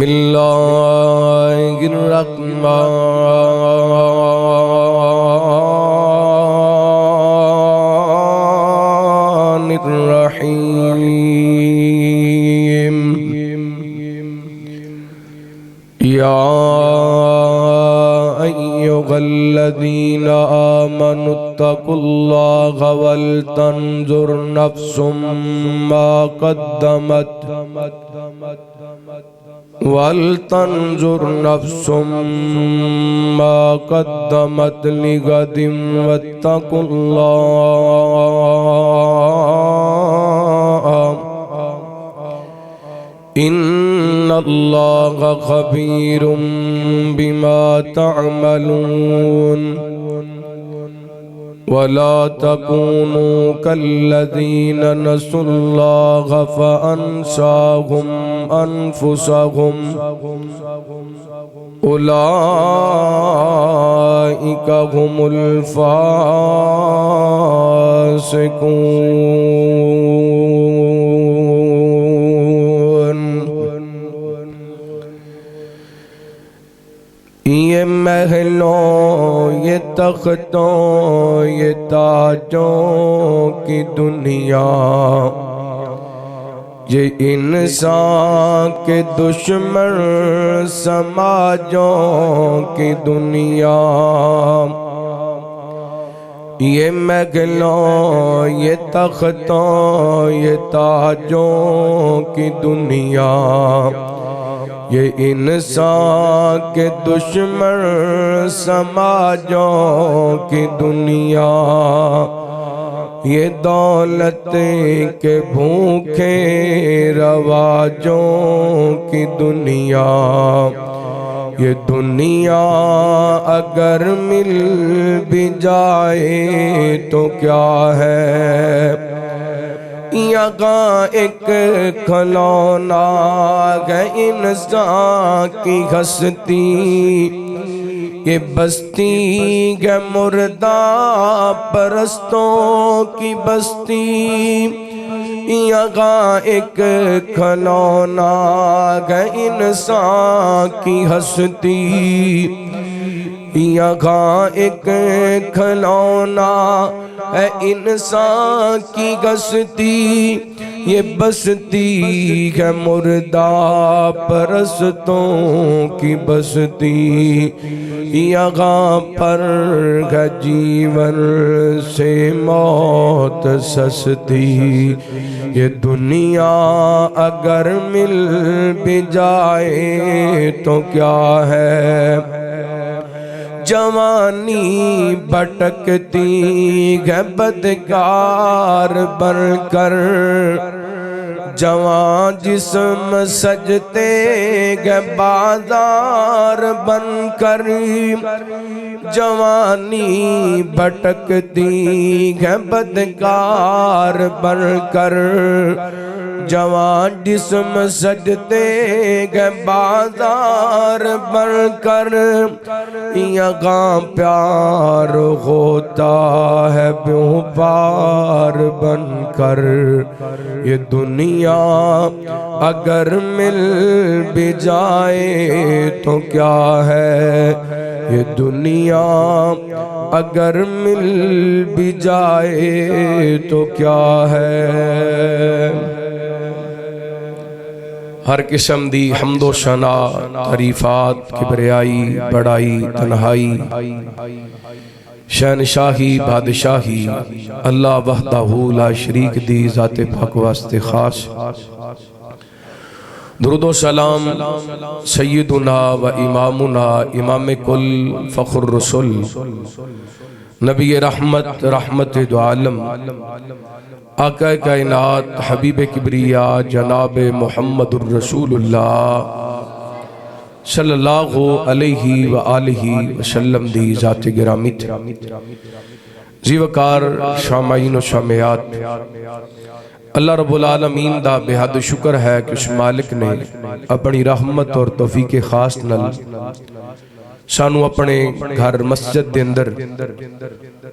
بسم اللہ الرحمن الرحیم یا ایھا الذین آمنوا اتقوا اللہ ولتنظر نفس ما قدمت وَلْتَنْظُرْ نَفْسٌ مَا قَدَّمَتْ لِغَدٍ وَاتَّقُوا اللَّهَ إِنَّ اللَّهَ خَبِيرٌ بِمَا تَعْمَلُونَ وَلَا تَكُونُوا كَالَّذِينَ نَسُوا اللَّهَ فَأَنْسَاهُمْ أَنفُسَهُمْ أُولَئِكَ هُمُ الْفَاسِقُونَ یہ محلوں یہ تختوں یہ تاجوں کی دنیا یہ انسان کے دشمن سماجوں کی دنیا یہ محلوں یہ تختوں یہ تاجوں کی دنیا یہ انسان کے دشمن سماجوں کی دنیا یہ دولت کے بھوکے رواجوں کی دنیا یہ دنیا اگر مل بھی جائے تو کیا ہے یہاں ایک کھلونا ہے انسان کی ہستی یہ بستی ہے مردہ پرستوں کی بستی یہاں ایک کھلونا ہے انسان کی ہستی یہاں ایک کھلونا ہے انسان کی ہستی یہ بستی ہے مردہ پرستوں کی بستی یہاں پر ہے جیون سے موت سستی یہ دنیا اگر مل بھی جائے تو کیا ہے جوانی بھٹکتی ہے بدکار بن کر جوان جسم سجتے گے بازار بن کر جوانی بھٹکتی ہے بدکار بن کر جوان جسم سجتے گے بازار بن کر یہاں پیار ہوتا ہے بیوپار بن کر یہ دنیا اگر مل بھی جائے تو کیا ہے یہ دنیا اگر مل بھی جائے تو کیا ہے ہر قسم دی حمد و ثنا تعریفات کبریائی بڑائی تنہائی شہنشاہی بادشاہی اللہ وحدہ لا شریک دی ذات پاک واسطے خاص درود و سلام سیدنا و امامنا امام کل فخر رسول نبی رحمت رحمت دو عالم آقا کائنات حبیب کبریا جناب محمد الرسول اللہ صلی اللہ علیہ وآلہ وسلم دی ذات گرامی زیوکار شامعین و شامعات اللہ رب العالمین دا بے حد شکر ہے کہ اس مالک نے اپنی رحمت اور توفیق خاص نل سانو اپنے گھر مسجد دے اندر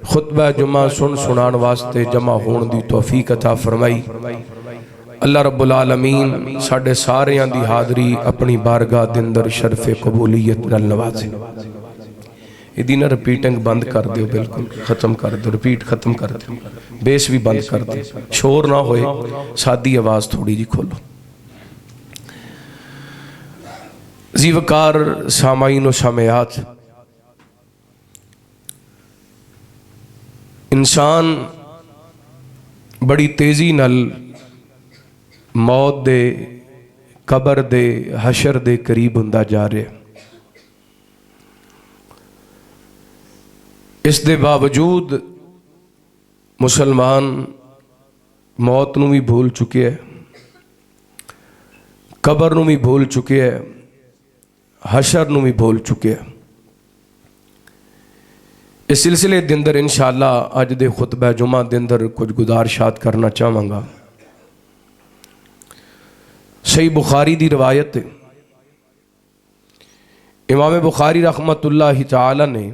خطبہ جمعہ سنان واسطے جمع ہون دی توفیق عطا فرمائی اللہ رب العالمین ساڈے ساریاں دی حاضری اپنی بارگاہ دے اندر شرف قبولیت نال نوازے۔ یہ نہ رپیٹنگ بند کر دیو، بالکل ختم کر دیو، رپیٹ ختم کر دیو، بیس بھی بند کر دیو، شور نہ ہوئے، سادی آواز تھوڑی جی کھولو۔ زیوکار سامعین و سامعات، انسان بڑی تیزی نال موت دے، قبر دے، حشر دے قریب ہوندا جا رہا ہے۔ اس دے باوجود مسلمان موت نو بھی بھول چکے ہے، قبر نو بھی بھول چکے ہے، حشر نو بھی بھول چکے ہے۔ اس سلسلے دے اندر انشاءاللہ اج دے خطبہ جمعہ دے اندر کچھ گزارشات کرنا چاہوں گا۔ صحیح بخاری دی روایت ہے، امام بخاری رحمت اللہ تعالی نے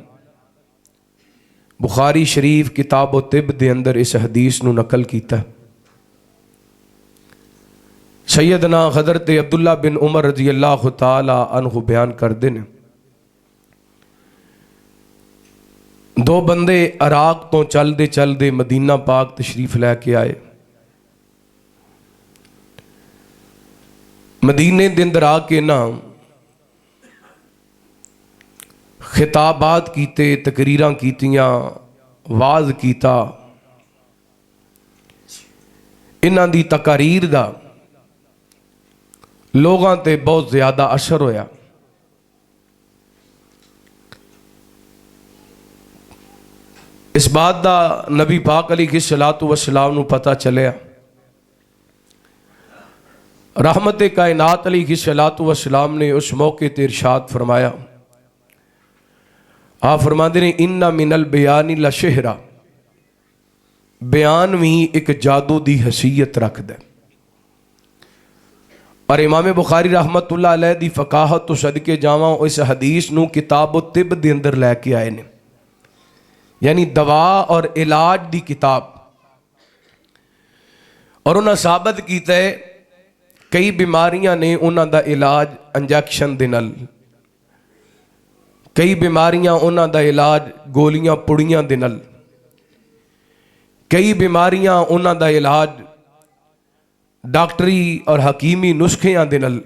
بخاری شریف کتاب و طب دے اندر اس حدیث نو نقل کیتا ہے۔ سیدنا حضرت عبداللہ بن عمر رضی اللہ تعالی عنہ بیان کردے نے، دو بندے عراق تو چل دے مدینہ پاک تشریف لے کے آئے۔ مدینے دے اندر آ کے نا خطابات کیتے، تقریراں کیتیاں، واز کیتا۔ انہاں دی تقاریر دا لوگاں تے بہت زیادہ اثر ہویا۔ اس بات دا نبی پاک علیہ الصلوۃ والسلام نو پتہ چلیا۔ رحمت کائنات علیہ الصلوۃ والسلام نے اس موقع تے ارشاد فرمایا، آپ فرماندے نے ان من البیان لشہرا، بیان بھی ایک جادو دی حیثیت رکھ دے۔ اور امام بخاری رحمت اللہ علیہ دی فقاہت تو صدقے جاواں اس حدیث نو کتاب و طب دے اندر لے کے آئے نے، یعنی دوا اور علاج دی کتاب۔ اور انہاں ثابت کیتا ہے کئی بیماریاں نے انہاں دا علاج انجیکشن دے نال، کئی بیماریاں انہاں دا علاج گولیاں پڑیاں دے نال، کئی بیماریاں انہاں دا علاج ڈاکٹری اور حکیمی نسخیاں دے نال،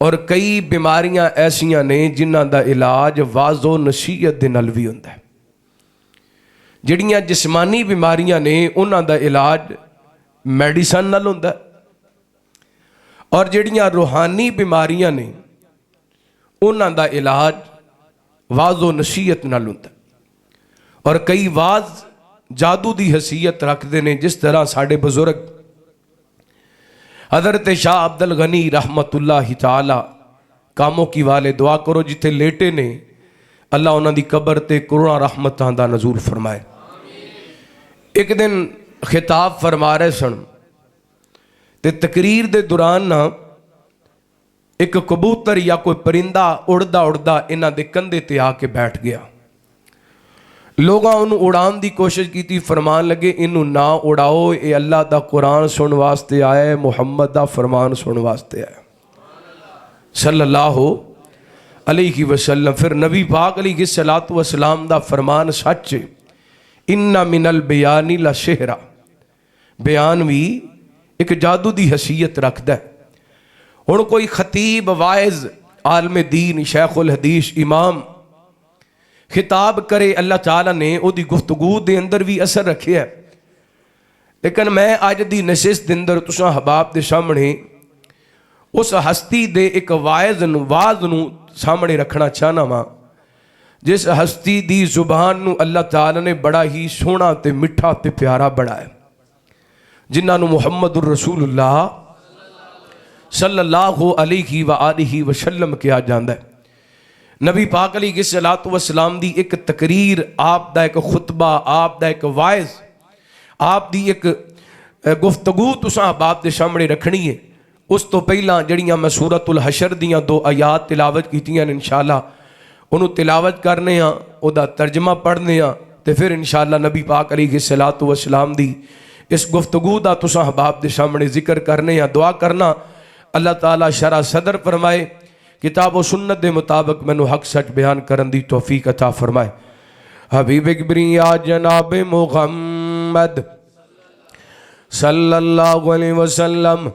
اور کئی بیماریاں ایسیاں نے جنہاں دا علاج واض و نصیحت دے نال بھی ہوندا ہے۔ جڑیاں جسمانی بیماریاں نے انہاں دا علاج میڈیسن نال ہوندا ہے، اور جڑیاں روحانی بیماریاں نے انہاں دا علاج واض و نصیحت نال ہوندا ہے۔ اور کئی واض جادو دی حیثیت رکھتے ہیں، جس طرح ساڑھے بزرگ حضرت شاہ عبد الغنی رحمت اللہ تعالی کاموں کی والے دعا کرو جتھے لیٹے نے، اللہ انہاں دی قبر تے کروڑاں رحمتاں دا نزول فرمائے۔ ایک دن خطاب فرما رہے سن تے تقریر دے دوران نا ایک کبوتر یا کوئی پرندہ اڑدا انہاں دے کندھے تے آ کے بیٹھ گیا۔ لوگاں انہوں اڑان دی کوشش کی تھی، فرمان لگے انہوں نہ اڑاؤ، اے اللہ دا قرآن سن واسطے آئے، محمد دا فرمان سن واسطے آئے صلی اللہ علیہ وسلم۔ پھر نبی پاک علیہ الصلوۃ والسلام دا فرمان سچ، ان من البیان لشہرا، بیان بھی ایک جادو دی حیثیت رکھدا ہے۔ ہن کوئی خطیب، واعظ، عالم دین، شیخ الحدیث، امام خطاب کرے، اللہ تعالیٰ نے او دی گفتگو دے اندر بھی اثر رکھے ہے، لیکن میں آج دی نشست دے اندر تساں حباب دے سامنے اس ہستی دے ایک واعظ نو سامنے رکھنا چاہنا ماں، جس ہستی دی زبان نو اللہ تعالیٰ نے بڑا ہی سونا تے مٹھا تے پیارا بڑا ہے، جنہاں نو محمد الرسول اللہ صلی اللہ علیہ وآلہ وسلم کیا جاندہ ہے۔ نبی پاک علیہ الصلوۃ والسلام دی ایک تقریر، آپ دا ایک خطبہ، آپ دا ایک واعظ، آپ دی ایک گفتگو تساں باپ دے سامنے رکھنی ہے۔ اس تو پہلا جڑیاں میں سورۃ الحشر دیاں 2 آیات تلاوت کیتیاں انشاءاللہ انہوں تلاوت کرنے ہاں، او دا ترجمہ پڑھنے ہاں، تے پھر انشاءاللہ نبی پاک علیہ الصلوۃ والسلام دی اس گفتگو دا تساں احباب دے سامنے ذکر کرنے یا دعا کرنا اللہ تعالیٰ شرح صدر فرمائے کتاب و سنت دے مطابق مینوں حق سچ بیان کرن دی توفیق عطا فرمائے حبیب کبریا جناب محمد صلی اللہ علیہ وسلم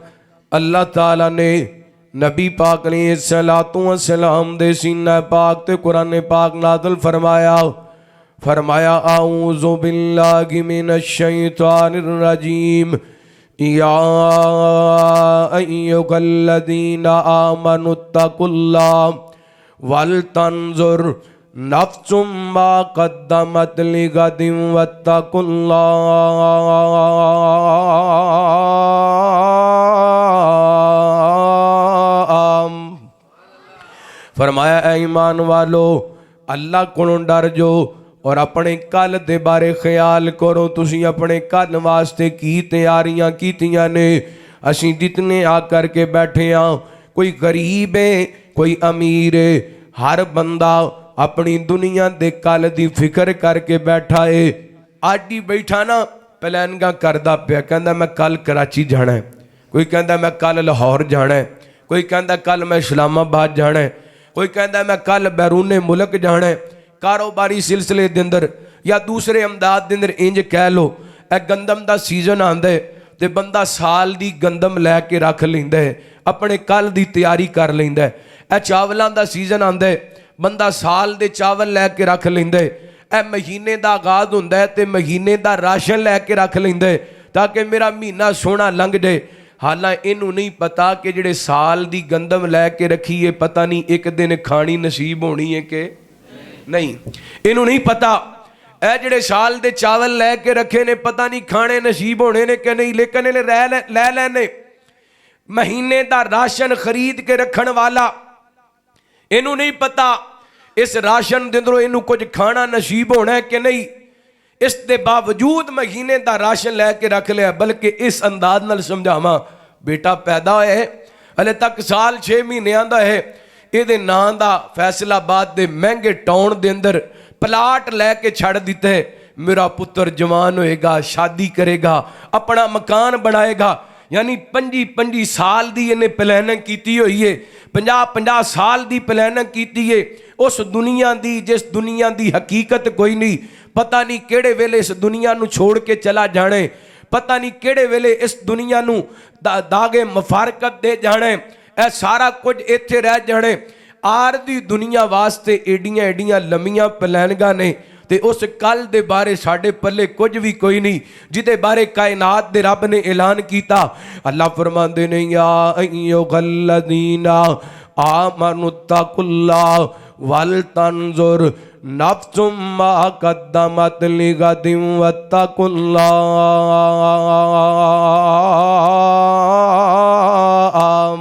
اللہ تعالیٰ نے نبی پاک علیہ السلام دے سینہ پاک تے قرآن پاک نازل فرمایا اعوذ باللہ من الشیطان الرجیم یا ایھا الذین آمنوا اتقوا اللہ ولتنظر نفس ما قدمت لغد واتقوا اللہ فرمایا اے ایمان والو اللہ کو ڈر جو اور اپنے کل دے بارے خیال کرو تسی اپنے کل واسطے کی تیاریاں کیتیاں نے اسی جتنے آ کر کے بیٹھے ہاں کوئی غریب ہے کوئی امیر ہے ہر بندہ اپنی دنیا دے کل دی فکر کر کے بیٹھا ہے آج ہی بیٹھا نا پلانگاں کردہ پیا کہندا میں کل کراچی جانا ہے کوئی کہندا میں کل لاہور جانا ہے کوئی کہندا کل میں اسلام آباد جانا ہے کوئی کہندا میں کل بیرون ملک جانا ہے کاروباری سلسلے دے اندر یا دوسرے امداد دے اندر انج کہہ لو اے گندم دا سیزن آندا ہے تے بندہ سال دی گندم لے کے رکھ لیندا ہے اپنے کل دی تیاری کر لیندا ہے اے چاولاں دا سیزن آندا ہے بندہ سال دے چاول لے کے رکھ لیندا ہے اے مہینے دا آغاز ہوندا ہے تے مہینے دا راشن لے کے رکھ لیندا ہے تاکہ میرا مہینہ سونا لنگ جائے حالانکہ انہوں نہیں پتا کہ جڑے سال دی گندم لے کے رکھیے پتہ نہیں ایک دن کھانی نصیب ہونی ہے کہ نہیں انہوں نہیں پتا اے جڑے سال دے چاول لے کے رکھے نے پتہ نہیں کھانے نصیب ہونے نے کہ نہیں لیکن لے لینے مہینے دا راشن خرید کے رکھن والا انہوں نہیں پتا اس راشن دے اندروں انہوں کچھ کھانا نصیب ہونا ہے کہ نہیں اس دے باوجود مہینے دا راشن لے کے رکھ لیا بلکہ اس انداز نال سمجھاواں بیٹا پیدا ہوئے ہے ہلے تک سال 6 مہینے آندا ہے یہ دے نام دا فیصلہ آباد دے مہنگے ٹاؤن دے اندر پلاٹ لے کے چھڑ دیتے ہیں میرا پتر جوان ہوئے گا شادی کرے گا اپنا مکان بنائے گا یعنی 25 سال دی انہیں پلاننگ کیتی ہوئی ہے 50 سال دی پلاننگ کیتی ہے اس دنیا دی جس دنیا دی حقیقت کوئی نہیں پتہ نہیں کیڑے ویلے اس دنیا نو چھوڑ کے چلا جانے پتہ نہیں کیڑے ویلے اس دنیا نو داغے مفارقت دے جانے اے سارا کچھ ایتھے رہ جانے آر دی دنیا واسطے ایڈیاں لمیاں پلانگاں نے تے اس کل دے بارے ساڑھے پلے کچھ بھی کوئی نہیں جدے بارے کائنات دے رب نے اعلان کیتا اللہ فرمان دے نہیں یا ایھا الذین آمنوا اتقوا اللہ ولتنظر نفس ما قدمت لغد واتقوا اللہ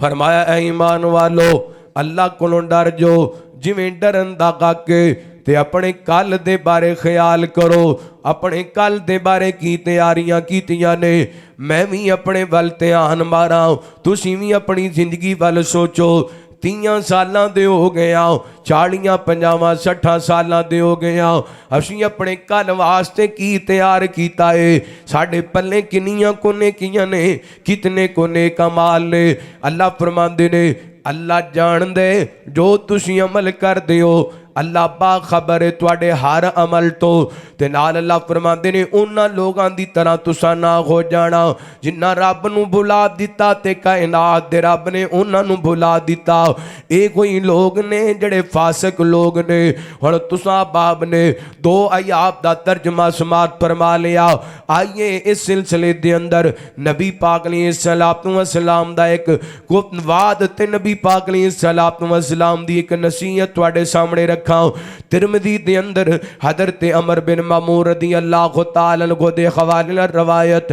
فرمایا اے ایمان والو اللہ کو ڈر جو جویں ڈرن دا کے تے اپنے کل دے بارے خیال کرو اپنے کل دے بارے کی تیاریاں کیتیاں نے میں بھی اپنے ول دھیان ماراں تسی بھی اپنی زندگی ول سوچو 30 سالاں دے ہو گیا 40 50 60 سالاں دے ہو گیا اسی اپنے کل واسطے کی تیار کیتا ہے ساڑھے پلے کنیاں کونے کیاں نے کتنے کونے کمال نے اللہ فرماندے نے اللہ جان دے جو تسی عمل کر دیو اللہ باخبر ہے تواڈے ہر عمل تو تے نال اللہ فرماندے نے انہاں لوگاں دی طرح تساں نہ ہو جانا جنہاں رب نو بھلا دیتا تے کائنات دے رب نے انہاں نو بھلا دیتا اے کوئی لوگ نے جڑے فاسق لوگ نے ہن تساں باب نے 2 آیات دا ترجمہ سماعت فرما لیا آئیے اس سلسلے دے اندر نبی پاک علیہ السلام دا ایک وعد تے نبی پاک علیہ السلام دی ایک نصیحت تواڈے سامنے رکھ ترمذی دے اندر حضرت عمر بن مامون رضی اللہ تعالی عنہ دے حوالے روایت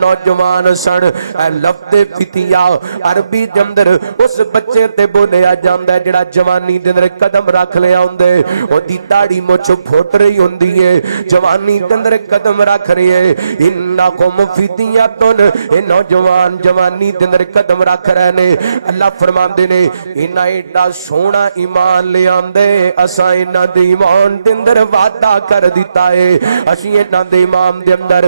نوجوان سن اے لفظ فتیا عربی دے اندر اس بچے تے بولیا جاندا ہے جڑا جوانی دے اندر قدم رکھ لیا ہوندے او دی داڑھی مچھ پھٹ رہی ہوندی ہے جوانی دے اندر قدم رکھ رہی ہے انکم فتیاتن اے نوجوان جوانی دے اندر قدم رکھ رہے نے اللہ فرماندے نے انہاں ایڈا سونا ایمان لے آندے اساں انہاں دے ایمان دے اندر وعدہ کر دیتا ہے اسی انہاں دے ایمان دے اندر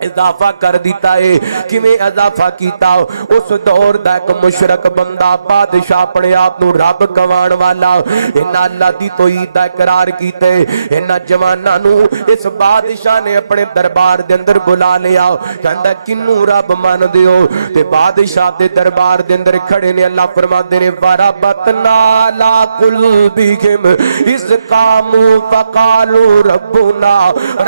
اضافہ کر دیتا ہے کیویں اضافہ کیتا اس دور دا ایک مشرک بندہ بادشاہ اپنے آپ نو رب کہوان والا انہاں اللہ دی توحید دا اقرار کیتے انہاں جواناں نو اس بادشاہ نے اپنے دربار دے اندر بلا لیا کہندا کنوں رب مان دیو تے بادشاہ دے دربار دے اندر کھڑے نے اللہ فرماندے نے وربتنا لا قلوبہم اذ قاموا فقالوا ربنا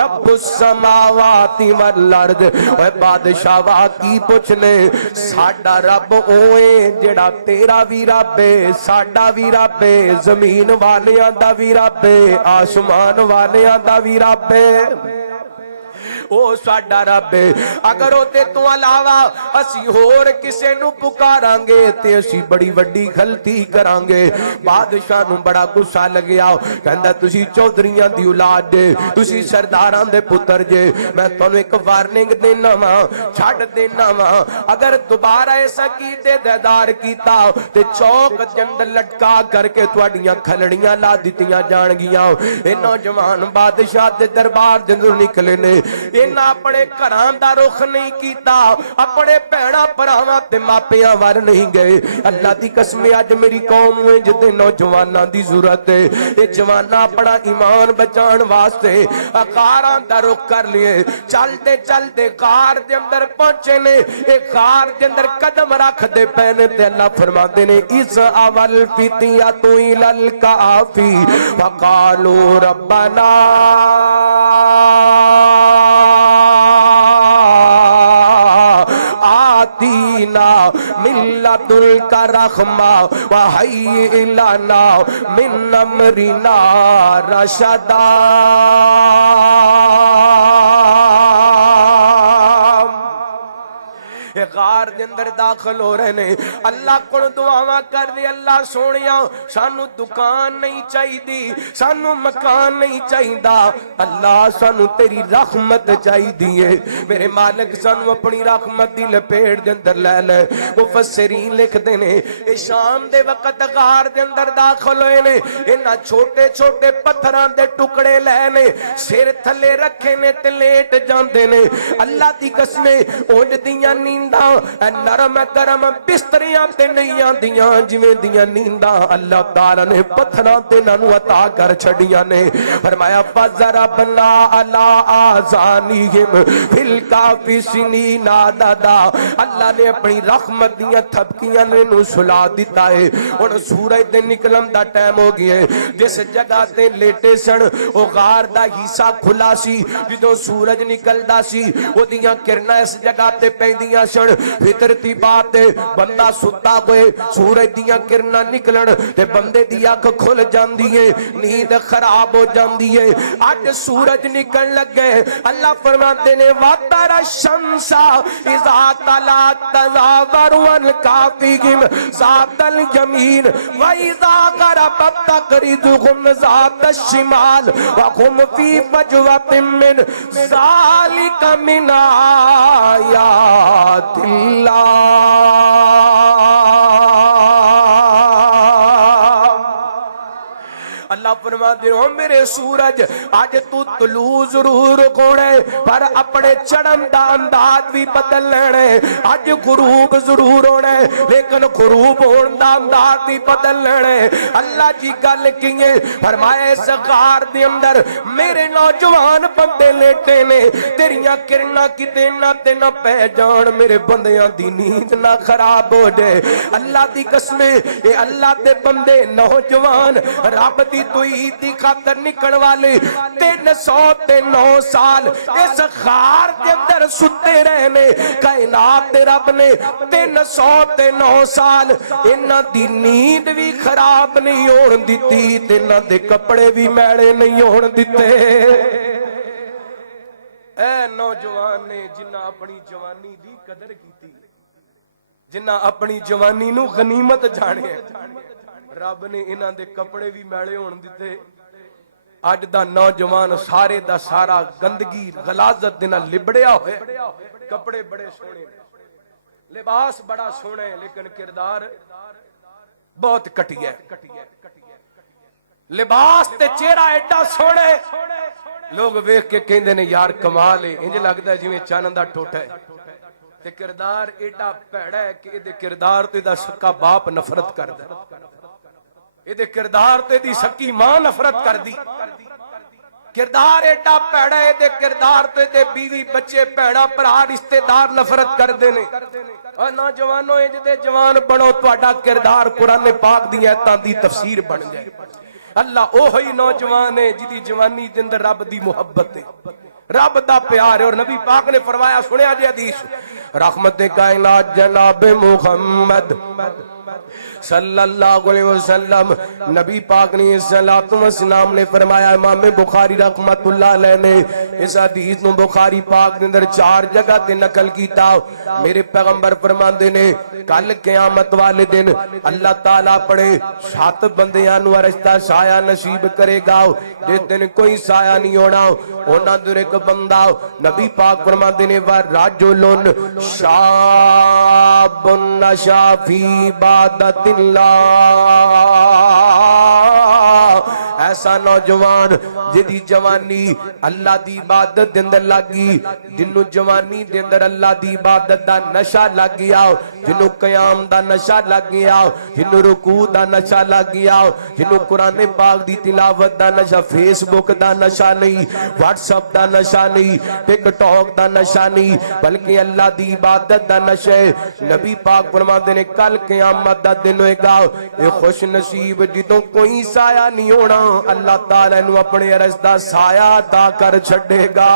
رب السماوات والارض اے بادشاہ وا کی پوچھنے ساڈا رب اوے جڑا تیرا وی رب ہے ساڈا وی رب ہے زمین والیاں دا وی رب ہے آسمان والیاں دا وی رب ہے او ساڈا رب ہے اگر او تے تو علاوہ اسی ہور کسے نو پکاران گے تے اسی بڑی وڈی غلطی کران گے بادشاہ نو بڑا غصہ لگیا کہندا تسی چودھریاں دی اولاد جے تسی سرداراں دے پتر جے میں تانوں ایک وارننگ دینا وا چھڈ دینا وا اگر دوبارہ ایسا کیتے دیدار کیتا تے چوک دے اندر لٹکا کر کے تواڈیاں کھلڑیاں لا دتیاں جان گیاں اے نوجوان بادشاہ دے دربار دے اندر نکلے نے انہاں اپنے گھراں دا رخ نہیں کیتا اپنے بہناں بھراواں تے ماپیاں وار نہیں گئے اللہ دی قسم اج میری قوم وچ جتے نوجواناں دی ضرورت ہے اے جواناں اپنا ایمان بچان واسطے غاراں دا رخ کر لیے چلتے چلتے غار دے اندر پہنچے نے اے غار دے اندر قدم رکھ دے پے تے اللہ فرماندے نے اس اول فتیات الى الکافی وقالوا ربنا آتینا من لدنک رحمہ وہیئ لنا من امرنا رشدا غار دے اندر داخل ہو رہے نے اللہ کو دعاواں کر دے اللہ سونیا سانو دکان نہیں چاہی دی سانو مکان نہیں چاہی دا اللہ سانو تیری رحمت چاہی دیئے میرے مالک سانو اپنی رحمت دی لپیڑ دے اندر لے لے مفسرین لکھ دینے اے شام دے وقت غار دے اندر داخل ہوئے نے انہاں چھوٹے چھوٹے پتھران دے ٹکڑے لے نے سر تھلے رکھے نے تے لیٹ جاندے نے اللہ دی قسمیں اونج دیاں نینداں نرم گرم بستریاں تے نہیں آندیاں جویں دیاں نینداں اللہ تعالی نے پتھراں تے نانو عطا کر چھڈیاں نے فرمایا فضربنا علی آذانہم فی الکافی سنین عددا اللہ نے اپنی رحمت دیاں تھپکیاں نے نو سلا دیتا ہے ہن سورج دے نکلن دا ٹائم ہو گیا ہے جس جگہ تے لیٹے سن او غار دا حصہ کھلا سی جدوں سورج نکلدا سی او دیاں کرناں اس جگہ تے پیندیاں سن فطرتی بات ہے بندہ ستا ہوئے سورج دیاں کرنا نکلن تے بندے دی اکھ کھل جاندی ہے نیند خراب ہو جاندی ہے اج سورج نکل لگے اللہ فرماتے نے وَتَرَ الشَّمْسَ إِذَا طَلَعَت تَزَاوَرُ عَنْ كَهْفِهِمْ ذَاتَ الْيَمِينِ وَإِذَا غَرَبَت تَقْرِضُهُمْ ذَاتَ الشِّمَالِ وَهُمْ فِي فَجْوَةٍ مِّنْ ذَلِكَ مِنْ آيَاتِ اللہ فرماتے ہو میرے سورج آج تو طلوع ضرور کونے پر اپنے چڑھن دا انداز بھی بدل لینے آج غروب ضرور ہونے لیکن غروب ہون دا انداز بھی بدل لینے اللہ جی گل کیے فرمایا اس غار دے اندر میرے نوجوان بندے لیٹے نے تیریاں کرنا کتے نہ تے نہ پہ جان میرے بندیاں دی نیند نہ خراب ہو جائے اللہ دی قسمیں اے اللہ دے بندے نوجوان رب دی توحید دی خاطر نکل والے 309 سال اس غار دے اندر ستے رہنے کائنات دے رب نے 309 سال انہاں دی نیند بھی خراب نہیں ہون دتی تے انہاں دے کپڑے بھی میلے نہیں ہون دتے اے نوجوان نے جنہ اپنی جوانی دی قدر کیتی، جنہ اپنی جوانی نو غنیمت جانے، رب نے انہاں دے کپڑے بھی میلے ہون دتے۔ اج دا نوجوان سارے دا سارا گندگی غلاظت دے نال لبڑیا ہوئے، کپڑے بڑے سونے، لباس بڑا سونا ہے، لیکن کردار بہت کٹیا ہے۔ لباس تے چہرہ ایڈا سونا ہے، لوگ ویکھ کے کہندے نے یار کمال ہے، انج لگدا ہے جویں چن دا ٹوٹا ہے، تے کردار ایڈا پیڑا ہے کہ دے کردار تے دا سکا باپ نفرت کردا ہے، اے دے کردار تے دی سکی ماں نفرت کر دی۔ کردار ایڈا پیڑا ہے، دے کردار تے دے بیوی بچے پیڑا بھرا رشتہ دار نفرت کردے نے۔ اور نوجوانوں انج دے جوان بنو، تہاڈا کردار قرآن پاک دی ایتاں دی تفسیر بن جائے۔ اللہ اوہی نوجوان ہے جدی جوانی دے اندر رب دی محبت ہے، رب دا پیار ہے۔ اور نبی پاک نے فرمایا، سنیا جی حدیث، رحمت کائنات جناب محمد صلی اللہ علیہ وسلم، نبی پاک نے صلوات و سلام نے فرمایا، امام بخاری رحمت اللہ علیہ نے اس حدیث نو بخاری پاک دے اندر 4 جگہ تے نقل کیتا۔ میرے پیغمبر فرماندے نے کل قیامت والے دن اللہ تعالی اپنے 7 بندیاں نو رشتہ سایہ نصیب کرے گا، جس دن کوئی سایہ نہیں ہونا، انہاں دے ایک بندہ نبی پاک فرماندے نے ورجلن شاب نشا فی عبادت اللہ، ایسا نوجوان جدی جوانی اللہ دی عبادت دے اندر لگی، جنوں جوانی دے اندر اللہ دی عبادت دا نشہ لگ گیا، جنوں قیام دا نشہ لگ گیا، جنوں رکوع دا نشہ لگ گیا، جنوں قرآن پاک دی تلاوت دا نشہ، فیس بک دا نشہ نہیں، واٹس اپ دا نشہ نہیں، ٹک ٹاک دا نشہ نہیں، بلکہ اللہ دی عبادت دا نشہ ہے۔ نبی پاک فرماتے نے کل قیامت دا دن ہوئے گا، اے خوش نصیب جدوں کوئی سایہ نہیں ہونا، اللہ تعالیٰ نو اپنے عرش دا سایہ عطا کر چھڑے گا۔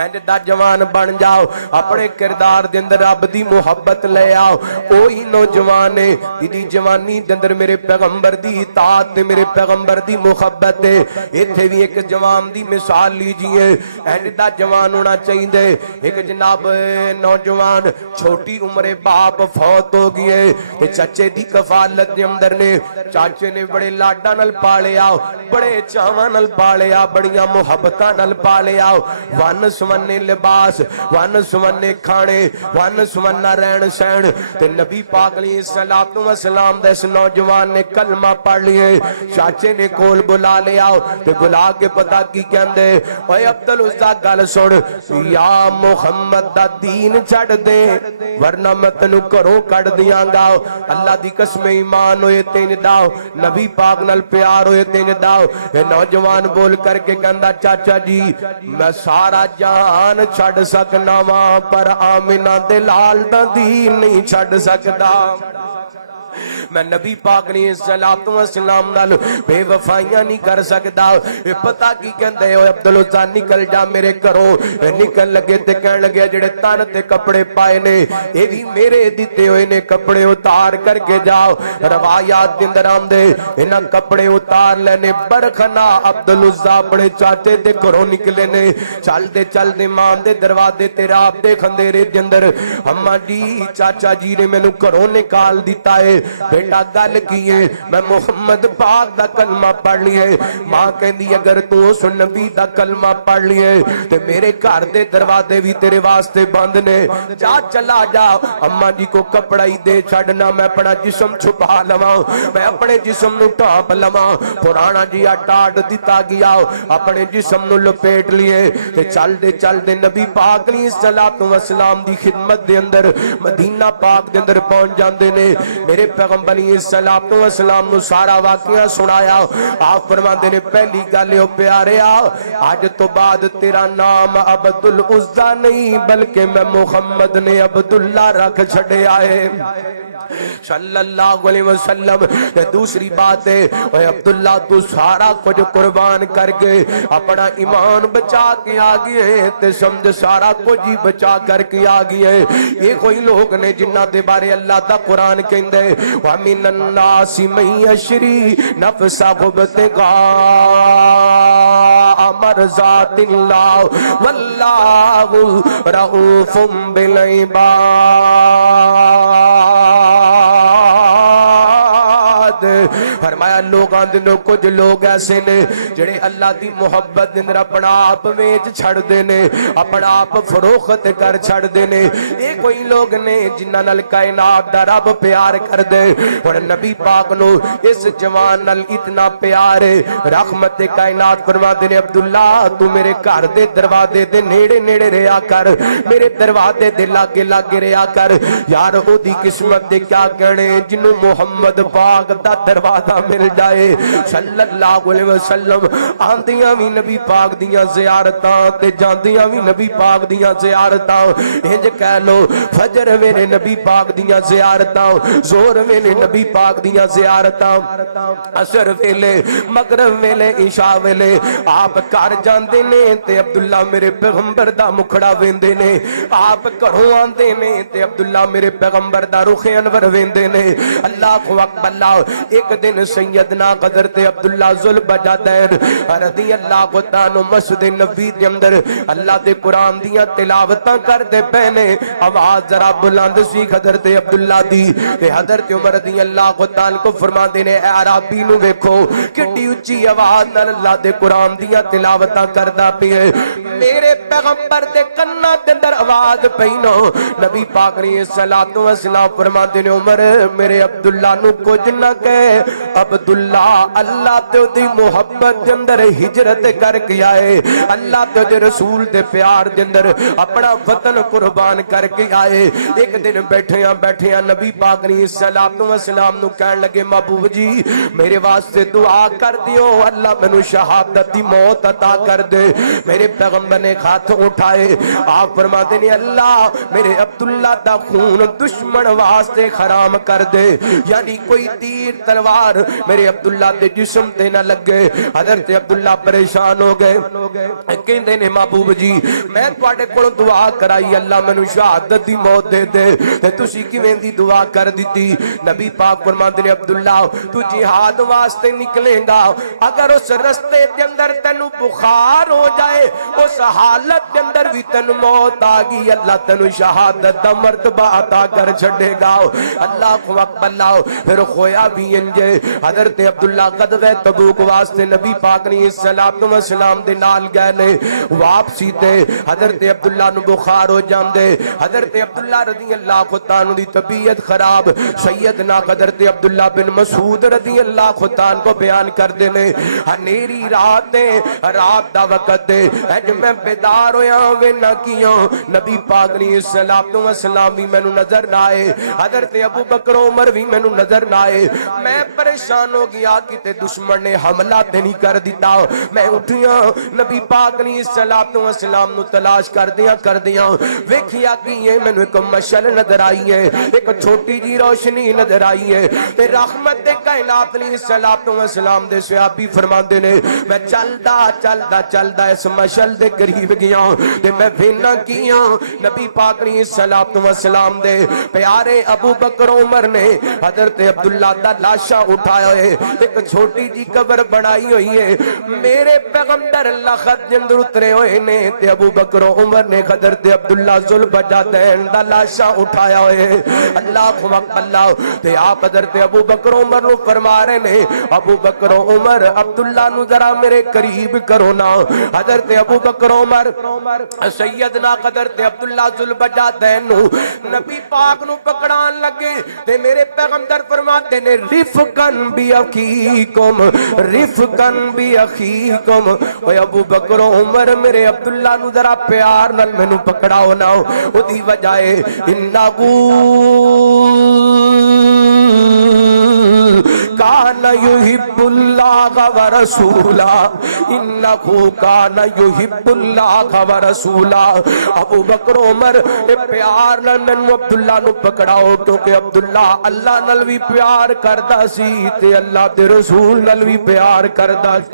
اینڈ دا جوان بن جاؤ، اپنے کردار دے اندر رب دی محبت لے آؤ، اوہی نوجوان ہے دی جوانی دے اندر میرے پیغمبر دی اطاعت تے میرے پیغمبر دی محبت ہے۔ ایتھے بھی ایک جوان دی مثال لیجئے، اینڈ دا جوان ہونا چاہیے، ایک جناب نوجوان چھوٹی عمر باپ فوت ہو گئے تے چچے دی کفالت دے اندر نے، چاچے نے بڑے لاڈاں نال پالے آؤ، بڑے چاواں نال پالے آؤ، بڑیاں محبتاں نال پالے آؤ، ون سمنے لباس، ون سمنے کھانے، ون سمنا رہن سہن، تے نبی پاک علیہ الصلوۃ والسلام دے اس نوجوان نے کلمہ پڑھ لیے، چاچے نے کول بلا لیا تے بلا کے پتہ کی کہندے، اوے عبدالعزا گل سن، یا محمد دا دین چھڑ دے ورنہ میں تینوں گھروں کڈ دیاں گا، اللہ دی قسم ایمان ہوئے تین داؤ، نبی پاک نال پیار ہوئے تین داؤ۔ اے نوجوان بول کر کے کہندا، چاچا جی میں سارا جہان چھڑ سکنا واں پر آمنہ دے لال دا دین نہیں چھڑ سکدا، میں نبی پاک نے صلوات و سلام نال بے وفائیاں نہیں کر سکدا۔ اے پتہ کی کہندے ہوئے عبدالعزا نکل جا میرے گھروں، نکل لگے تے کہن لگے جڑے تن تے کپڑے پائے نے اے بھی میرے دتے ہوئے نے، کپڑے اتار کر کے جاؤ۔ روایات دے اندر آندے انہاں کپڑے اتار لینے، برخنا عبدالعزا اپنے چاچے دے گھروں نکلے نے، چل دے ماں دے دروازے تے رات دے خندیرے دے اندر، اماں جی چاچا جی نے مینوں گھروں نکال دیتا ہے، بیٹا گل کیے میں محمد پاک دا کلمہ پڑھ لیے، ماں کہندی اگر تو اس نبی دا کلمہ پڑھ لیے تے میرے گھر دے دروازے بھی تیرے واسطے بند نے، جا چلا جا، اماں جی کو کپڑا ہی دے چھڑنا، میں اپنا جسم چھپا لواں، میں اپنے جسم نو ٹھانپ لواں، پرانا جی ٹاٹ دیتا گیا، اپنے جسم نو لپیٹ لیے تے چل دے نبی پاک علیہ الصلوۃ والسلام دی خدمت دے اندر مدینہ پاک دے اندر پہنچ جاندے نے۔ میرے پیغمبر علیہ الصلوۃ والسلام نو سارا واقعہ سنایا، آپ فرماندے نے پہلی گل او پیاریا اج تو بعد تیرا نام عبدالعزا نہیں بلکہ میں محمد نے عبداللہ رکھ چھڑیا ہے صلی اللہ علیہ وسلم۔ دوسری بات ہے اے عبداللہ تو سارا کچھ قربان کر کے اپنا ایمان بچا کے آگئے تے سمجھ سارا کچھ ہی بچا کر کے آگئے۔ یہ کوئی لوگ نے جنہ دے بارے اللہ دا قرآن کہندے وَمِنَ النَّاسِ مَن يَشْرِي نَفْسَهُ ابْتِغَاءَ مرضات اللہ واللہ رؤوف بالعباد۔ فرمایا لوگاں دنوں کچھ لوگ ایسے نے جڑے اللہ دی محبت دن اپنا آپ ویچ چھڑ دینے، اپنا آپ فروخت کر چھڑ دینے۔ یہ کوئی لوگ نے جنہ نال کائنات دا رب پیار کر دے، اور نبی پاک نو اس جوان نال اتنا پیار ہے، رحمت کائنات فرما دینے عبداللہ تو میرے گھر دے دروازے دے نیڑے نیڑے رہا کر، میرے دروازے دے لاگے لاگے رہا کر۔ یار او دی قسمت دے کیا کہنے جنوں محمد پاک دا دروازہ مل جائے صلی اللہ علیہ وسلم۔ آندیاں بھی نبی پاک دیاں زیارتاں تے جاندیاں بھی نبی پاک دیاں زیارتاں، انج کہہ لو فجر ویلے نبی پاک دیاں زیارتاں، زور ویلے نبی پاک دیاں زیارتاں، عصر ویلے مغرب ویلے عشاء ویلے آپ گھر جاندے نے تے عبداللہ میرے پیغمبر دا مکھڑا ویندے نے، آپ گھروں آندے نے تے عبداللہ میرے پیغمبر دا رخ انور ویندے نے۔ اللہ اکبر اللہ۔ ایک دن سیدنا حضرت عبداللہ ذوالبجادین رضی اللہ عنہ مسجد نبوی دے اندر اللہ دے قرآن دیاں تلاوتاں کردے پہنے، آواز ذرا بلند سی حضرت عبداللہ دی تے حضرت عمر رضی اللہ عنہ کو فرما دینے اے عربی نو ویکھو کڈی اونچی آواز نال اللہ دے قرآن دیاں تلاوتاں کردا پیا میرے پیغمبر دے کنا دے اندر آواز پئی نو۔ نبی پاک نے صلوات و سلام فرما دینے عمر میرے عبداللہ نو کچھ نہ کہے، عبداللہ اللہ تے دی محبت دے اندر ہجرت کر کے آئے، اللہ تے رسول دے پیار دے اندر اپنا وطن قربان کر کے آئے۔ ایک دن بیٹھیاں نبی پاک نے صلوات و سلام نو کہن لگے محبوب جی میرے واسطے دعا کر دیو اللہ مینوں شہادت دی موت عطا کر دے۔ میرے پیغمبر نے ہاتھ اٹھائے، آپ فرماتے ہیں اللہ میرے عبداللہ دا خون دشمن واسطے حرام کر دے، یعنی کوئی تیر تلوار میرے عبداللہ دے جسم تے نہ لگے۔ حضرت عبداللہ پریشان ہو گئے، کہندے نے محبوب جی میں تواڈے کول دعا کرائی اللہ مینوں شہادت دی موت دے دے تے تسی کیویں دی دعا کر دتی؟ نبی پاک فرماندے نے عبداللہ تو جہاد واسطے نکلے گا، اگر اس رستے دے اندر تینوں بخار ہو جائے اس حالت دے اندر بھی تینوں موت آ گئی اللہ تینوں شہادت دا مرتبہ عطا کر چھڈے گا۔ اللہ اکبر اللہ۔ پھر خویا بھی انجے حضرت عبداللہ غزوہ تبوک واسطے نبی پاک نے صلوات و سلام دے نال گئے نے، واپسی تے حضرت عبداللہ نو بخار ہو جاندے، حضرت عبداللہ رضی اللہ عنہ دی طبیعت خراب سیدنا حضرت عبداللہ بن مسعود رضی اللہ عنہ کو بیان کر دینے ہنیری رات دا وقت دے اج میں بیدار ہویا وے نہ کیوں نبی پاک نے صلوات و سلام بھی مینوں نظر نہ آئے، حضرت ابو بکر عمر بھی مینوں نظر نہ آئے، میں پریشان ہو گیا کہ دشمن نے حملہ تے نہیں کر دیتا۔ میں اٹھیاں نبی پاک نے صلوات و سلام نو تلاش کر دیاں ویکھیا کہ یہ مینوں ایک مشعل نظر آئی ہے، ایک چھوٹی جی روشنی نظر آئی ہے تے رحمت دے کائنات نے صلوات و سلام دے صحابی فرماندے نے میں چلدا اس مشعل دے قریب گیا تے میں وینا کیاں نبی پاک نے صلوات و سلام دے پیارے ابو بکر عمر نے حضرت عبداللہ دا لاشا اٹھایا ہے، ایک چھوٹی جی قبر بنائی ہوئی ہے، میرے پیغمبر لخت جندر اترے ہوئے نے تے ابو بکر عمر نے حضرت عبداللہ ذوالبجادین دا لاشا اٹھایا ہوئے۔ اللہ اکبر اللہ۔ تے آپ حضرت ابو بکر عمر نو فرما رہے نے ابو بکر عمر عبداللہ نو ذرا میرے قریب کرو نا۔ حضرت ابو بکر عمر سیدنا حضرت عبداللہ ذوالبجادین نو نبی پاک نو پکڑان لگے تے میرے پیغمبر فرماتے نے رفقن بی اخیکم اے ابو بکر عمر میرے عبداللہ نو ذرا پیار نال مینوں پکڑاؤ نا، او دی وجہ ہے انہو کان یحب اللہ ورسولہ، انہو کان یحب اللہ ورسولہ۔ ابو بکر عمر پیار نال مینوں عبداللہ نو پکڑاؤ کیونکہ عبداللہ اللہ نال بھی پیار کردا سی تے اللہ دے رسول نال بھی پیار کردا سی۔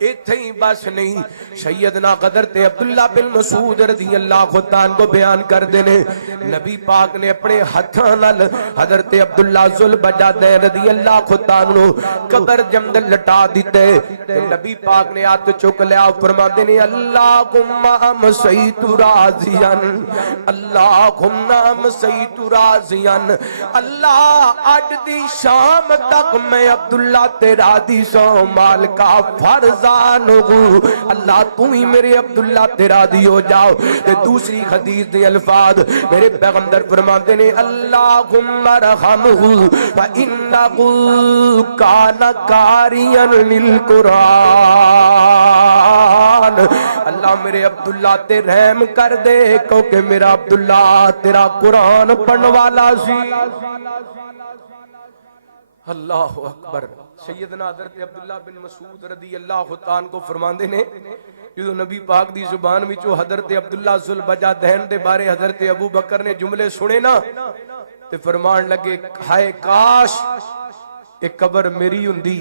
ایتھے ہی بس نہیں، سیدنا حضرت عبداللہ بن مسعود رضی اللہ عنہ کو بیان کر دینے نبی پاک نے اپنے ہتھاں نال حضرت عبداللہ ذوالبجادین رضی اللہ عنہ قبر جمد لٹا دیتے، نبی پاک نے ہاتھ چک لیا، فرما دینے اللہم امسیت راضیان، اللہم امسیت راضیان، اللہ آج دی شام تک میں عبداللہ تیرا دی سو مال کا فرزان ہوں، اللہ تو ہی میرے عبداللہ تیرا دی ہو جاؤ۔ دوسری حدیث دے الفاظ میرے پیغمبر فرماتے نے اللہم ارحمہ فإنہ کان قارئا للقرآن، اللہ میرے عبداللہ تے رحم کر دے کیونکہ میرا عبداللہ تیرا قرآن پڑھنے والا سی۔ اللہ اکبر۔ سیدنا حضرت عبداللہ بن مسعود رضی اللہ عنہ کو فرماندے نے جو نبی پاک دی زبان وچوں حضرت عبداللہ ذوالبجادین دے بارے حضرت ابو بکر نے جملے سنے نا تے فرمان لگے ہائے کاش ایک قبر میری ہوندی،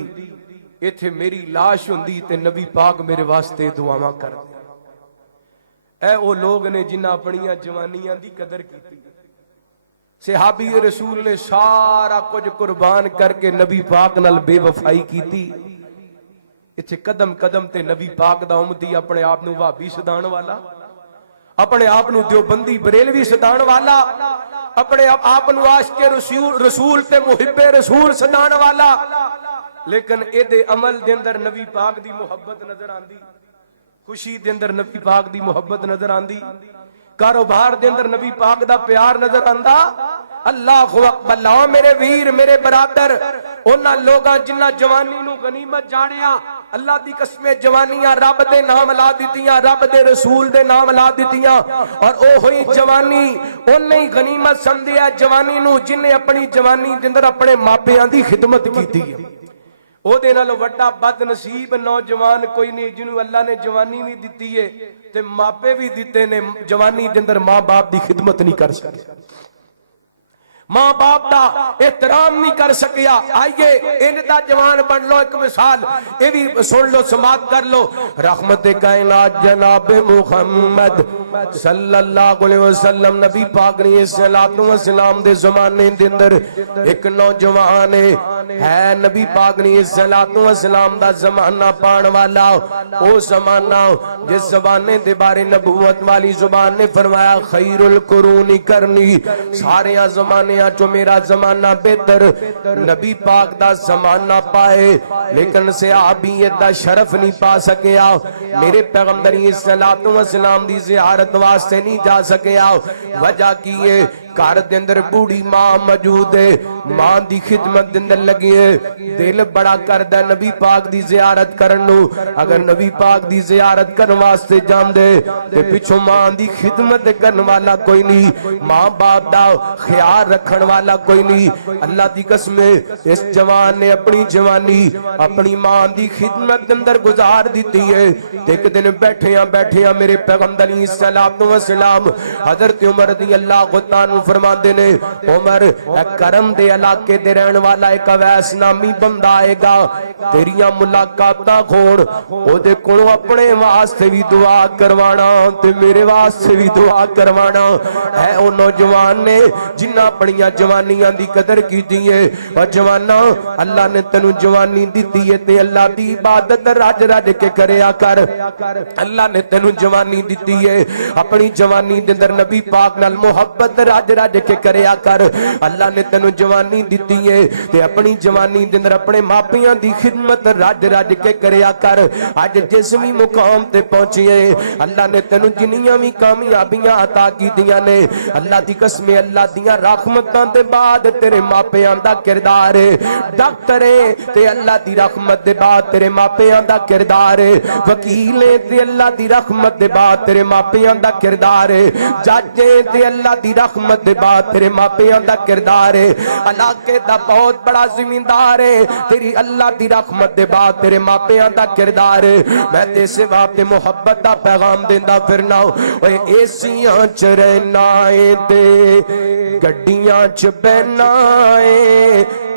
ایتھے میری لاش ہوندی تے نبی پاک میرے واسطے دعاواں کردے۔ اے او لوگ نے جنہاں اپنیاں جوانیاں دی قدر کیتی، صحابی رسول نے سارا کچھ قربان کر کے نبی پاک نال بے وفائی کیتی، اتھے قدم قدم تے نبی پاک دا امتی اپنے آپ نو وہابی سدان والا، اپنے آپ نو دیوبندی بریلوی سدان والا، اپنے آپ نو عاشق رسول تے محب رسول سدان والا، لیکن اے دے عمل دے اندر نبی پاک دی محبت نظر آندی، خوشی دے اندر نبی پاک دی محبت نظر آندی، کاروبار دے اندر نبی پاک دا پیار نظر آندا۔ اللہ اکبر۔ اللہ میرے ویر میرے برادر انہاں لوگاں جنہاں جوانی نو غنیمت جانیا، اللہ دی قسم جوانیاں رب دے نام لا دتیاں، رب دے رسول دے نام لا دتیاں، اور او ہوئی جوانی انہیں غنیمت سمجھیا جوانی نو جن نے اپنی جوانی دے اندر اپنے ماپیاں دی خدمت کیتی ہے۔ او دے نال وڈا بد نصیب نوجوان کوئی نہیں جنہوں اللہ نے جوانی نہیں دیتی ہے تے ماپے بھی دیتے نے جوانی دے اندر ماں باپ دی خدمت نہیں کر سکے، ماں باپ دا احترام نہیں کر سکیا۔ آئیے ان دا جوان بن لو، ایک مثال یہ بھی سن لو سماعت کر لو۔ رحمت کائنات جناب محمد صلی اللہ علیہ وسلم نبی پاک نے صلوات و سلام دے زمانے دے اندر ایک نوجوان ہے، نبی پاک نے صلوات و سلام دا زمانہ پان والا، او زمانہ جس زمانے دے بارے نبوت والی زبان نے فرمایا خیر القرون کرنی، سارے زمانے جو میرا زمانہ بہتر، نبی پاک دا زمانہ پائے لیکن صحابیت دا شرف نہیں پا سکیا، میرے پیغمبر صلوات و سلام دی زیارت واسطے نہیں جا سکیا۔ وجہ کی ہے گھر دے اندر بوڑھی ماں موجود ہے، ماں دی خدمت دے اندر لگی ہے، دل بڑا کردا نبی پاک دی زیارت کرن نو، اگر نبی پاک دی زیارت کرن واسطے جاندے تے پیچھے ماں دی خدمت کرن والا کوئی نہیں، ماں باپ دا خیال رکھن والا کوئی نہیں۔ اللہ دی قسم اس جوان نے اپنی جوانی اپنی ماں دی خدمت دے اندر گزار دیتی ہے۔ ایک دن بیٹھیاں میرے پیغمبر علیہ الصلوۃ والسلام حضرت عمر رضی اللہ عنہ فرماندے نے عمر اے کرم دے علاقے دے رہن والا ایک اویس نامی بندہ آئے گا، تیریاں ملاقاتاں کھون او دے کولوں اپنے واسطے بھی دعا کروانا تے میرے واسطے بھی دعا کروانا۔ اے او نوجوان نے جنہاں اپنیاں جوانیاں دی قدر کیتی ہے، اور جوانا اللہ نے تینوں جوانی دتی ہے تے اللہ دی عبادت رج رج کے کریا کر، اللہ نے تینوں جوانی دتی ہے اپنی جوانی دے اندر نبی پاک نال محبت رج رج کے کریا کر، اللہ نے تینوں جوانی دیتی ہے تے اپنی جوانی دے اندر اپنے ماپیاں دی خدمت رج رج کے کریا کر۔ اج جس بھی مقام تے پہنچیے اللہ نے تینوں جنیاں بھی کامیابیاں عطا کیتیاں نے، اللہ دی قسم اللہ دیاں رحمتاں دے بعد تیرے ماپیاں دا کردار ہے، ڈاکٹر ہے تے اللہ دی رحمت دے بعد تیرے ماپیاں دا کردار ہے، وکیل ہے تے اللہ دی رحمت دے بعد تیرے ماپیاں دا کردار ہے، جج ہے تے اللہ دی رحمت دے بعد تیرے ماپیاں دا کردار ہے، علاقے دا بہت بڑا زمیندار ہے تیری اللہ دی رحمت دے بعد تیرے ماپیاں دا کردار ہے۔ میں تے سوا تے محبت دا پیغام دیندا پھرنا اوے ایسیاں چ رہنا اے تے گڈیاں چ بہنا اے،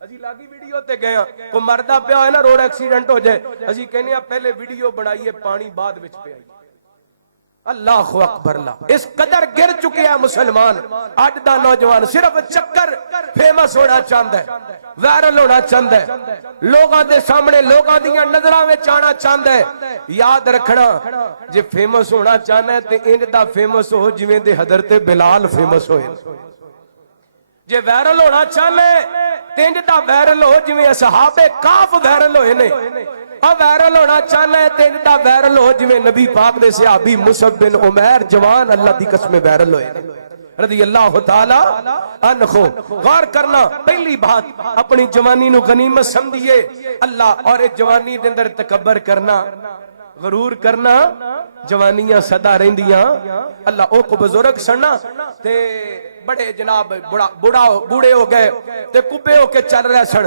اسی لاگی ویڈیو تے گئے ہاں کو مردہ پیا ہوئے نا روڈ ایکسیڈنٹ ہو جائے اسی کہنے ہیں پہلے ویڈیو بنائیے پانی بعد وچ پہ آئی اللہ اکبر اللہ اس قدر گر چکے ہیں مسلمان آج دا نوجوان صرف چکر فیمس ہونا چاہتا ہے وائرل ہونا چاہتا ہے لوگاں دے سامنے لوگاں دیاں نظراں وچ آنا چاہتا ہے یاد رکھنا جے فیمس ہونا چاہنا ہے تے انج دا فیمس ہو جویں دے حضرت بلال فیمس ہوئے جے وائرل ہونا چاہنا ہے تے انج دا وائرل ہو جویں اصحاب کاف وائرل ہوئے نے اب وائرل ہونا چاہنا ہے تے انج دا وائرل ہو جویں نبی پاک دے صحابی مصعب بن عمیر جوان اللہ دی قسم وائرل ہوئے رضی اللہ تعالی عنہ غور کرنا پہلی بات اپنی جوانی نو غنیمت سمجھیے اللہ اور اس جوانی دے اندر تکبر کرنا غرور کرنا جوانیاں صدا رہندیاں اللہ او کو بزرگ سننا تے بڑے جناب بوڑھے ہو گئے تے کبے ہو کے چل رہے سن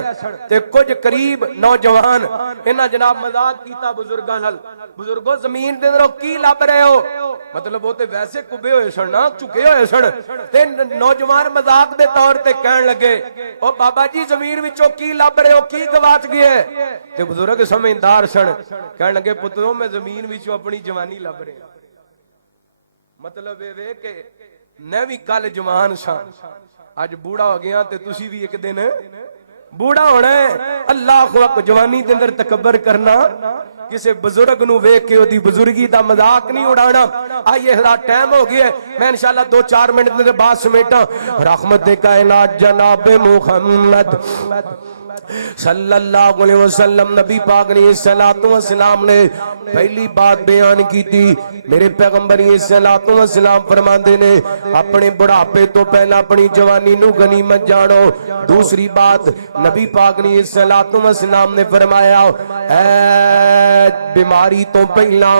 تے کچھ قریب نوجوان انہاں جناب مذاق کیتا بزرگاں نال بزرگوں زمین دے اندر کی لب رہے ہو مطلب وہ تے ویسے کبے ہوئے سن نا چکے ہوئے سن تے نوجوان مذاق دے طور تے کہن لگے او بابا جی زمین وچوں کی لب رہے ہو کی گواچ گئے تے بزرگ سمجھدار سن کہن لگے پتروں میں زمین وچوں اپنی جوانی لب رہے مطلب اے کہ میں بھی کل جوان سا اج بوڑھا ہو گیا تے تسی بھی ایک دن بوڑھا ہونا ہے اللہ اکبر جوانی دے اندر تکبر کرنا کسے بزرگ نو ویکھ کے اودی بزرگی دا مذاق نہیں اڑانا آئیے ذرا ٹائم ہو گیا ہے میں انشاءاللہ 2-4 منٹ دے بعد سمیٹا رحمت کائنات جناب محمد صلی اللہ علیہ وسلم نبی پاک علیہ السلام نے پہلی بات بیان کی تھی میرے پیغمبر علیہ السلام فرماندے نے اپنے بڑھاپے تو پہلا اپنی جوانی نو غنیمت جانو دوسری بات نبی پاک علیہ السلام نے فرمایا اے بیماری تو پہلا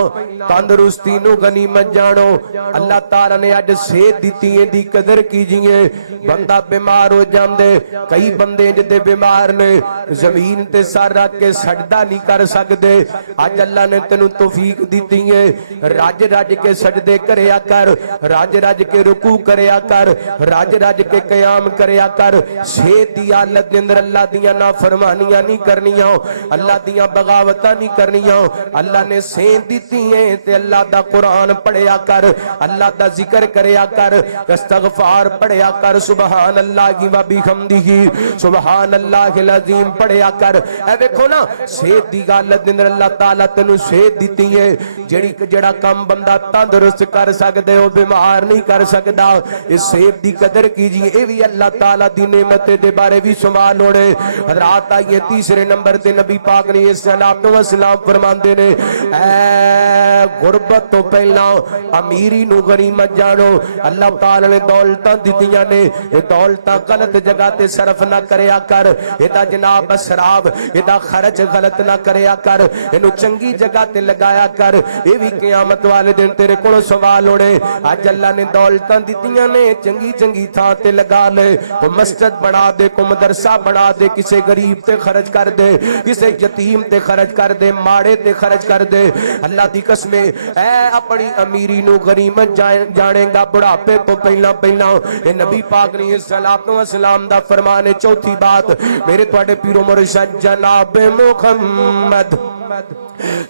تندرستی نو غنیمت جانو اللہ تعالی نے اج صحت دتی ہے دی قدر کیجیے بندہ بیمار ہو جاندے کئی بندے جدے بیمار نے زمین تے سر رکھ کے سجدہ نہیں کر سکتے اج اللہ نے تینوں توفیق دیتی ہے راج راج کے سجدے کریا کر راج راج کے رکوع کریا کر راج راج کے قیام کریا کر صحت دی حالت دے اندر اللہ دیاں نافرمانیاں نہیں کرنیاں اللہ دیاں بغاوتاں نہیں کرنیاں اللہ نے صحت دیتی ہے تے اللہ دا قرآن پڑھیا کر اللہ دا ذکر کریا کر استغفار پڑھیا کر سبحان اللہ و بحمدہ سبحان اللہ العظیم پڑھیا کر اے دیکھو نا صحت دی حالت دے اندر اللہ تعالی تینوں صحت دتی ہے جڑا کام بندہ تندرست کر سکدے او بیمار نہیں کر سکدا اس صحت دی قدر کیجیے اے بھی اللہ تعالی دی نعمت دے بارے بھی سوال ہونے حضرات آئیے تیسرے نمبر تے نبی پاک علیہ السلام فرماندے نے اے غربت تو پہلا امیری نو غنیمت جانو اللہ تعالی نے دولتاں دتیاں نے اے دولتاں غلط جگہ تے صرف نہ کریا کر ادا جناب اسراف ادا خرچ غلط نہ کریا کر اینو چنگی جگہ تے لگایا کر اے بھی قیامت والے دن تیرے کول سوال ہونے اج اللہ نے دولتاں دتیاں نے چنگی چنگی تھاں تے لگا لے کو مسجد بنا دے کو مدرسہ بنا دے کسے غریب تے خرچ کر دے کسے یتیم تے خرچ کر دے ماڑے تے خرچ کر دے اللہ دی قسم اے اپنی امیری نو غنیمت جانے گا بڑھاپے تو پہلا اے نبی پاک علیہ السلام دا فرمان ہے چوتھی بات میرے تواڈے پیرو مرشد جناب محمد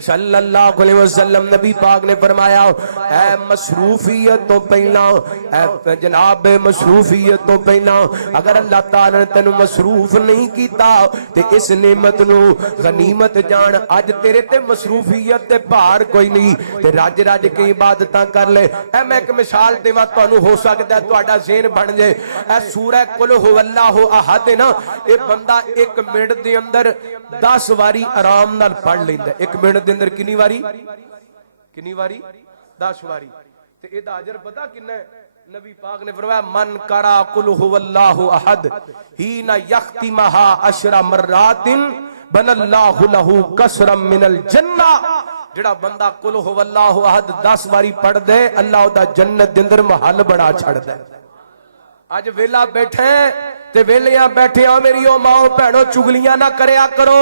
صلی اللہ علیہ وسلم نبی پاک نے فرمایا اے مصروفیت تو پہلا اے جناب مصروفیت تو پہلا اگر اللہ تعالی نے تینوں مصروف نہیں کیتا تے اس نعمت نو غنیمت جان اج تیرے تے مصروفیت تے بھار کوئی نہیں تے راج راج کے عبادتاں کر لے اے میں ایک مثال دیواں تانوں ہو سکدا ہے تہاڈا ذہن بن جائے اے سورہ قل هو اللہ احد نا اے بندہ ایک منٹ دے اندر 10 واری آرام نال پڑھ لیندا ایک منٹ دے اندر کنی واری 10 واری تے اے دا اجر پتہ کنا ہے نبی پاک نے فرمایا من قرأ قل هو اللہ احد حين يختمها 10 مرات بن اللہ له قصرا من الجنہ جڑا بندہ قل هو اللہ احد 10 واری پڑھ دے اللہ دا جنت دے اندر محل بنا چھڑ دے اج ویلا بیٹھے تے ویلیاں بیٹھے میری او ماں بہنوں چگلیاں نہ کریا کرو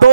2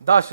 10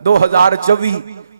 2024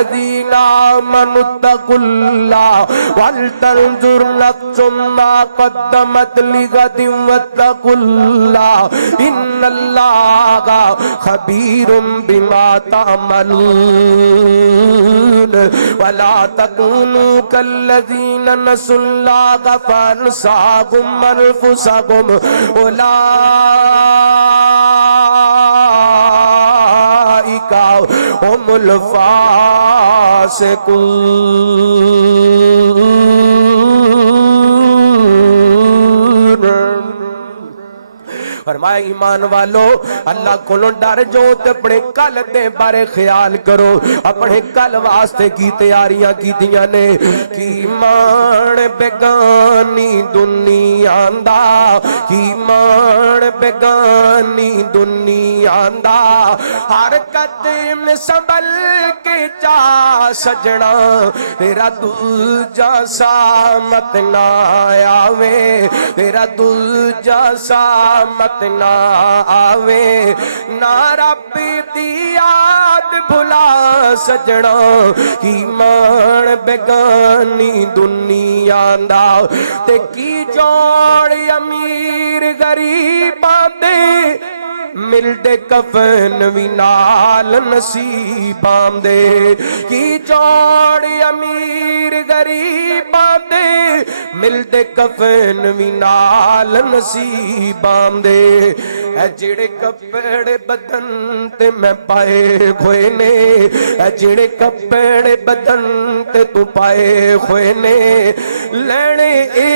الذین آمنوا اتقوا اللہ ولتنظر نفس ما قدمت لغد واتقوا اللہ ان اللہ خبیر بما تعملون ولا تکونوا کالذین نسوا اللہ فانساهم انفسهم اولئک هم الفاسقون۔ فرمایا ایمان والو اللہ کو ڈر جو تے اپنے کل دے بارے خیال کرو، اپنے کل واسطے کی تیاریاں کی دیاں نے کی مان بیگانی دنیا دا، کی مان بیگانی دنیا دا، ہر قدم سنبھل کے جا سجنا تیرا دوجا سامت نہ آوے، تیرا دوجا سامت نہ آوے، نہ رب دی یاد بھلا سجنا ایمان بیگانی دنیا دا، تے کی جوڑ امیر غریباں دے مل دے کفن وی نال نصیباں دے، کی جوڑ امیر غریباں دے مل دے کفن وی نال نصیباں دے، اے جڑے کپڑے بدن تے میں پائے ہوئے نے، اے جڑے کپڑے بدن تے تو پائے ہوئے نے، لینے اے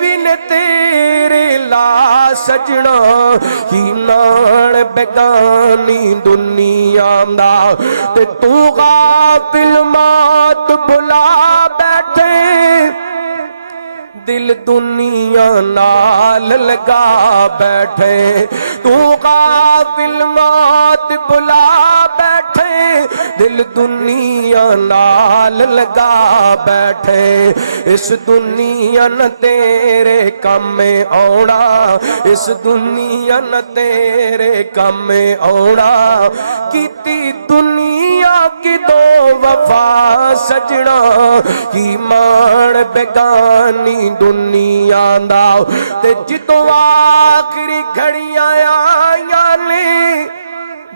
وی نے تیرے لا سجنا کی نان بیگانی دنیا دا، تے تو غافل مات بھلا بیٹھے دل دنیا نال لگا بیٹھے، تو غافل مات بھلا بیٹھے دل دنیا نال لگا بیٹھے، اس دنیا نہ تیرے کام میں آنا، اس دنیا نہ تیرے کام میں آنا، کیتی دنیا کی دو وفا سجنا ایمان بیگانی دنیا دا، تے جدوں آخری گھڑیاں آیاں نے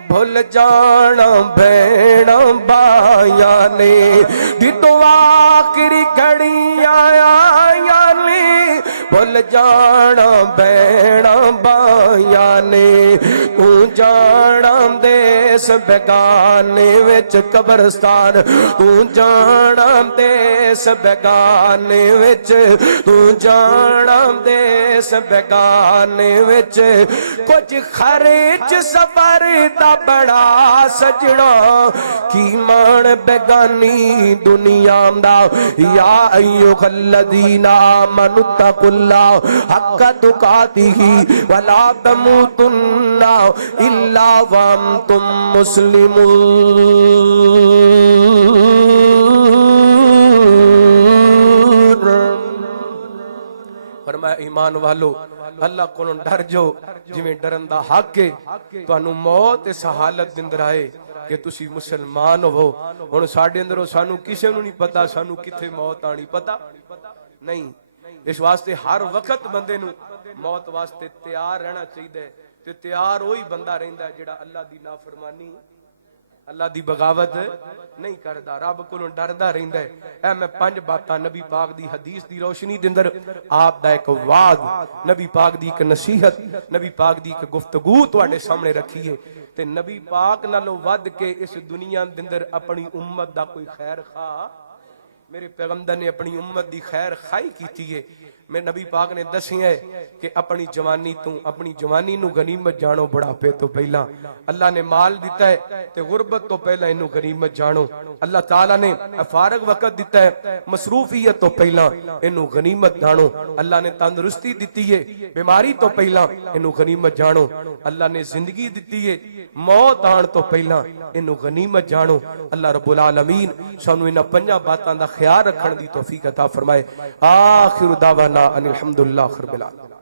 بھول جانا بہن بھائیاں نے، جدوں آخری گھڑیاں آیاں نے بھول جانا بہن بھائیاں نے، تو جانا دیس بیگانے وچ قبرستان، تو جانا دیس بیگانے وچ، تو جانا دیس بیگانے وچ، کچھ خرچ سفر دا بڑا سجنا کی مان بیگانی دنیا دا، یا ایھا الذین آمنوا اتقوا اللہ حق تقاتہ ولا تموتن الا وانتم مسلمون۔ فرمایا ایمان والو اللہ کو ڈر جو جویں ڈرن دا حق ہے، تانوں موت اس حالت دے اندر آئے کہ تسی مسلمان ہو، ہن ساڈے اندروں سانوں کسے نوں نہیں پتا سانوں کتھے موت آنی، پتا نہیں، اس واسطے ہر وقت بندے نوں موت واسطے تیار رہنا چاہیے، تے تیار وہی بندہ رہندا ہے جڑا اللہ دی نافرمانی اللہ دی بغاوت نہیں کردا، رب کولوں ڈردا رہندا ہے۔ اے میں 5 باتاں نبی پاک دی حدیث دی روشنی دے اندر آپ دا ایک وعد، نبی پاک دی ایک نصیحت، نبی پاک دی ایک گفتگو تواڈے سامنے رکھی ہے، تے نبی پاک نالوں ود کے اس دنیا دے اندر اپنی امت دا کوئی خیر خواہ، میرے پیغمبر نے اپنی امت دی خیر خائی کیتی ہے۔ میں نبی پاک نے دسیا ہے کہ اپنی جوانی نو غنیمت جانو، بڑھاپے تو پہلا اللہ نے مال دیتا ہے تے غربت تو پہلا انو غنیمت جانو، اللہ تعالیٰ نے فارغ وقت دیتا ہے مصروفیت تو پہلا انو غنیمت جانو، اللہ نے تندرستی دیتی ہے بیماری تو پہلا انو غنیمت جانو، اللہ نے زندگی دیتی ہے موت آن تو پہلا انو غنیمت جانو۔ اللہ رب العالمین سانو انہاں 5 باتاں دا خیال رکھن دی توفیق عطا فرمائے۔ آخر دعوانا ان الحمدللہ رب العالمین۔